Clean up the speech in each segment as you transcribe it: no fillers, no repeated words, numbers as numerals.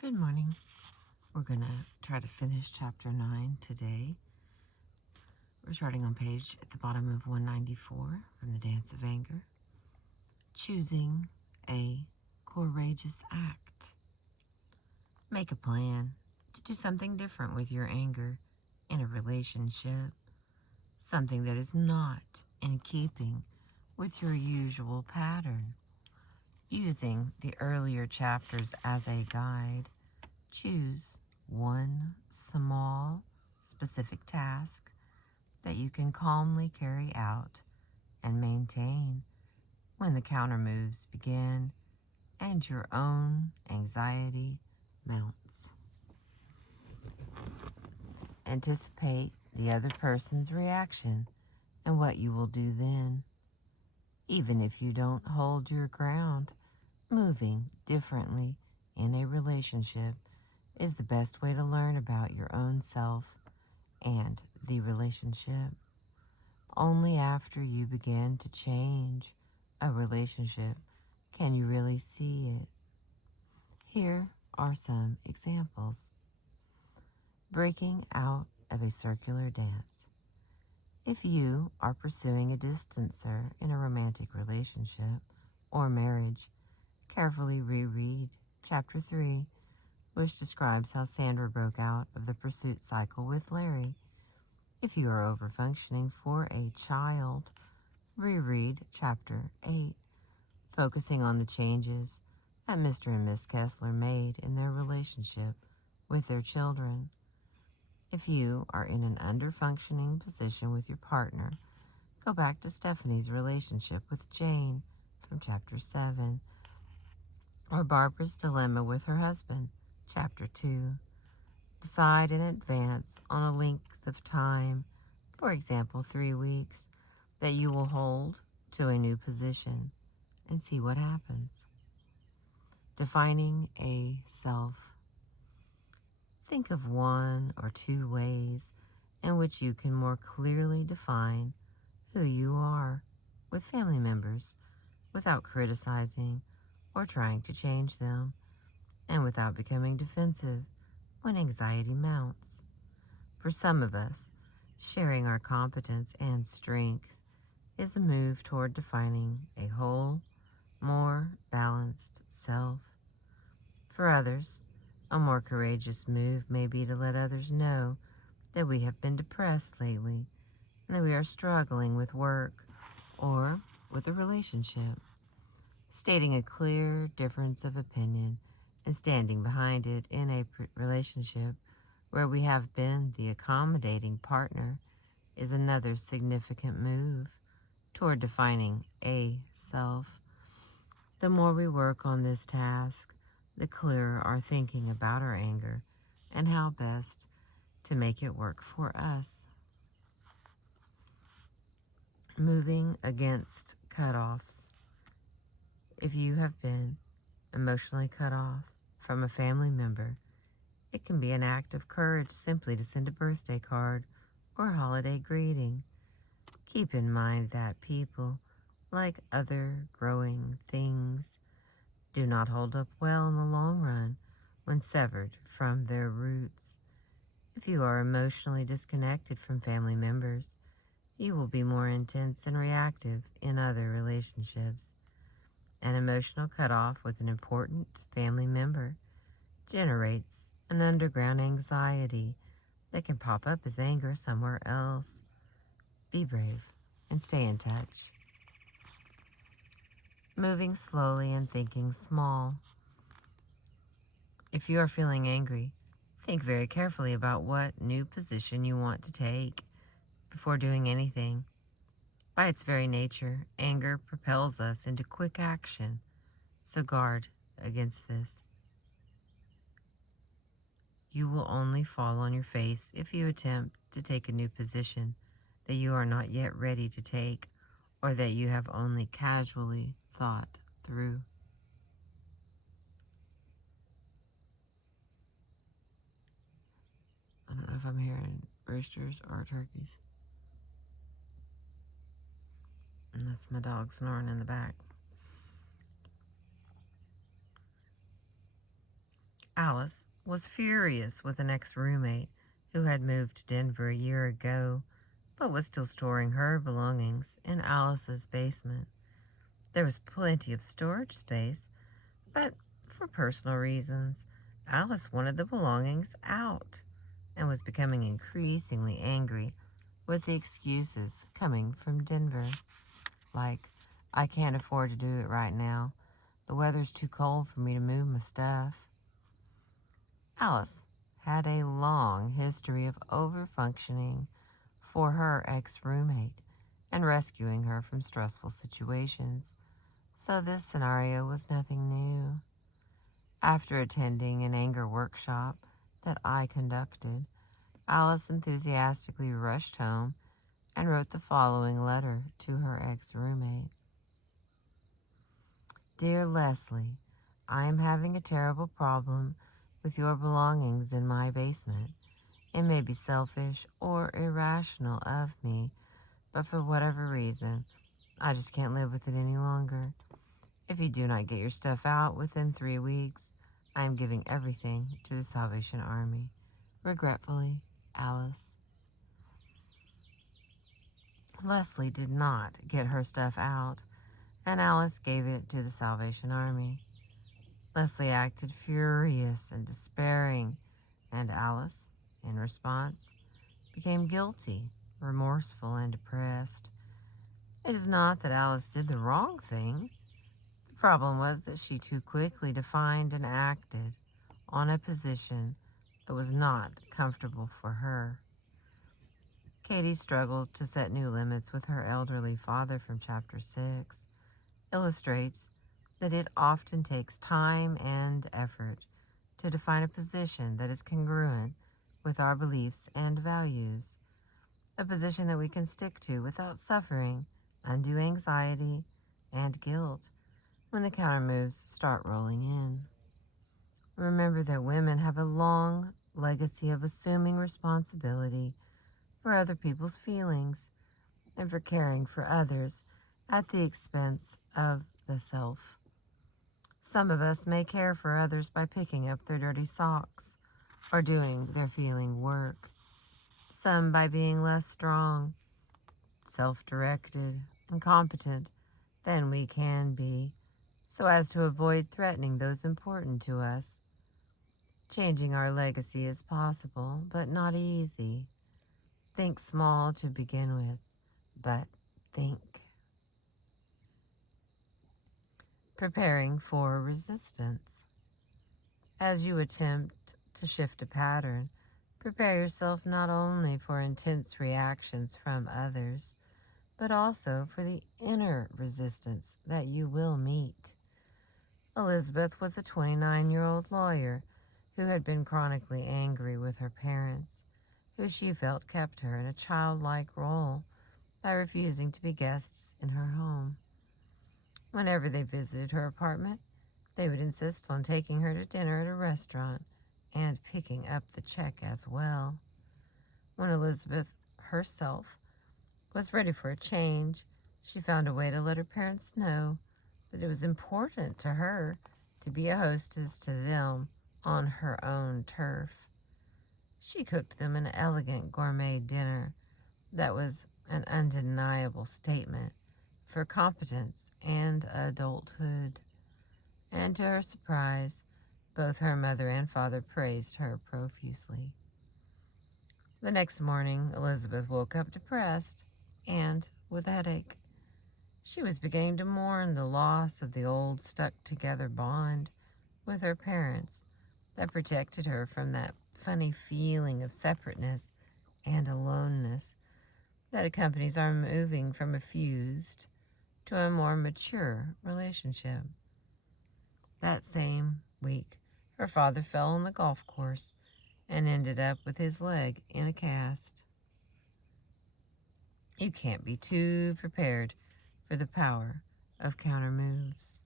Good morning. We're going to try to finish chapter 9 today. We're starting on page at the bottom of 194 from the Dance of Anger. Choosing a courageous act. Make a plan to do something different with your anger in a relationship, something that is not in keeping with your usual pattern. Using the earlier chapters as a guide, choose one small, specific task that you can calmly carry out and maintain when the counter moves begin and your own anxiety mounts. Anticipate the other person's reaction and what you will do then. Even if you don't hold your ground, moving differently in a relationship is the best way to learn about your own self and the relationship. Only after you begin to change a relationship can you really see it. Here are some examples. Breaking out of a circular dance. If you are pursuing a distancer in a romantic relationship or marriage, carefully reread Chapter 3, which describes how Sandra broke out of the pursuit cycle with Larry. If you are over-functioning for a child, reread Chapter 8, focusing on the changes that Mr. and Miss Kessler made in their relationship with their children. If you are in an under-functioning position with your partner, go back to Stephanie's relationship with Jane from Chapter 7, or Barbara's dilemma with her husband, Chapter 2. Decide in advance on a length of time, for example 3 weeks, that you will hold to a new position and see what happens. Defining a self. Think of 1 or 2 ways in which you can more clearly define who you are with family members without criticizing or trying to change them, and without becoming defensive when anxiety mounts. For some of us, sharing our competence and strength is a move toward defining a whole, more balanced self. For others, a more courageous move may be to let others know that we have been depressed lately and that we are struggling with work or with a relationship. Stating a clear difference of opinion and standing behind it in a relationship where we have been the accommodating partner is another significant move toward defining a self. The more we work on this task, the clearer our thinking about our anger and how best to make it work for us. Moving against cutoffs. If you have been emotionally cut off from a family member, it can be an act of courage simply to send a birthday card or holiday greeting. Keep in mind that people, like other growing things, do not hold up well in the long run when severed from their roots. If you are emotionally disconnected from family members, you will be more intense and reactive in other relationships. An emotional cutoff with an important family member generates an underground anxiety that can pop up as anger somewhere else. Be brave and stay in touch. Moving slowly and thinking small. If you are feeling angry, think very carefully about what new position you want to take before doing anything. By its very nature, anger propels us into quick action, so guard against this. You will only fall on your face if you attempt to take a new position that you are not yet ready to take or that you have only casually thought through. I don't know if I'm hearing roosters or turkeys. And that's my dog snoring in the back. Alice was furious with an ex-roommate who had moved to Denver a year ago, but was still storing her belongings in Alice's basement. There was plenty of storage space, but for personal reasons, Alice wanted the belongings out and was becoming increasingly angry with the excuses coming from Denver. Like, I can't afford to do it right now. The weather's too cold for me to move my stuff. Alice had a long history of overfunctioning for her ex-roommate and rescuing her from stressful situations, so this scenario was nothing new. After attending an anger workshop that I conducted, Alice enthusiastically rushed home and wrote the following letter to her ex-roommate. Dear Leslie, I am having a terrible problem with your belongings in my basement. It may be selfish or irrational of me, but for whatever reason, I just can't live with it any longer. If you do not get your stuff out within 3 weeks, I am giving everything to the Salvation Army. Regretfully, Alice. Leslie did not get her stuff out, and Alice gave it to the Salvation Army. Leslie acted furious and despairing, and Alice, in response, became guilty, remorseful, and depressed. It is not that Alice did the wrong thing. The problem was that she too quickly defined and acted on a position that was not comfortable for her. Katie struggled to set new limits with her elderly father from Chapter 6, illustrates that it often takes time and effort to define a position that is congruent with our beliefs and values, a position that we can stick to without suffering undue anxiety and guilt when the counter moves start rolling in. Remember that women have a long legacy of assuming responsibility for other people's feelings and for caring for others at the expense of the self. Some of us may care for others by picking up their dirty socks or doing their feeling work. Some by being less strong, self-directed, and competent than we can be, so as to avoid threatening those important to us. Changing our legacy is possible, but not easy. Think small to begin with, but think. Preparing for resistance. As you attempt to shift a pattern, prepare yourself not only for intense reactions from others, but also for the inner resistance that you will meet. Elizabeth was a 29-year-old lawyer who had been chronically angry with her parents, who she felt kept her in a childlike role by refusing to be guests in her home. Whenever they visited her apartment, they would insist on taking her to dinner at a restaurant and picking up the check as well. When Elizabeth herself was ready for a change, she found a way to let her parents know that it was important to her to be a hostess to them on her own turf. She cooked them an elegant gourmet dinner that was an undeniable statement for competence and adulthood. And to her surprise, both her mother and father praised her profusely. The next morning, Elizabeth woke up depressed and with a headache. She was beginning to mourn the loss of the old stuck-together bond with her parents that protected her from that funny feeling of separateness and aloneness that accompanies our moving from a fused to a more mature relationship. That same week, her father fell on the golf course and ended up with his leg in a cast. You can't be too prepared for the power of counter moves,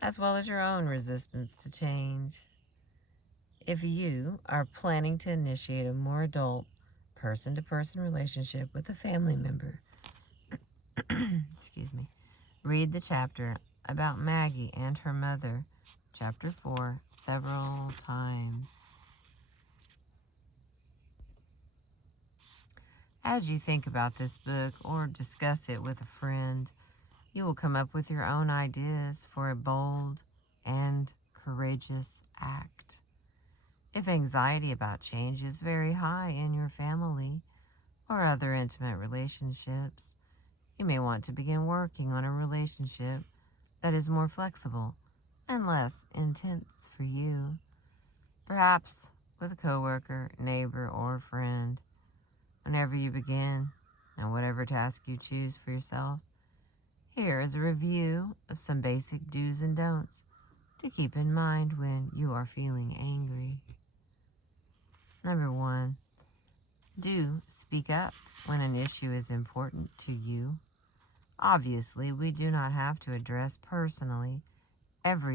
as well as your own resistance to change. If you are planning to initiate a more adult person-to-person relationship with a family member, excuse me, read the chapter about Maggie and her mother, chapter 4 several times. As you think about this book or discuss it with a friend, you will come up with your own ideas for a bold and courageous act. If anxiety about change is very high in your family or other intimate relationships, you may want to begin working on a relationship that is more flexible and less intense for you, perhaps with a coworker, neighbor, or friend. Whenever you begin, and whatever task you choose for yourself, here is a review of some basic do's and don'ts to keep in mind when you are feeling angry. Number 1, do speak up when an issue is important to you. Obviously, we do not have to address personally every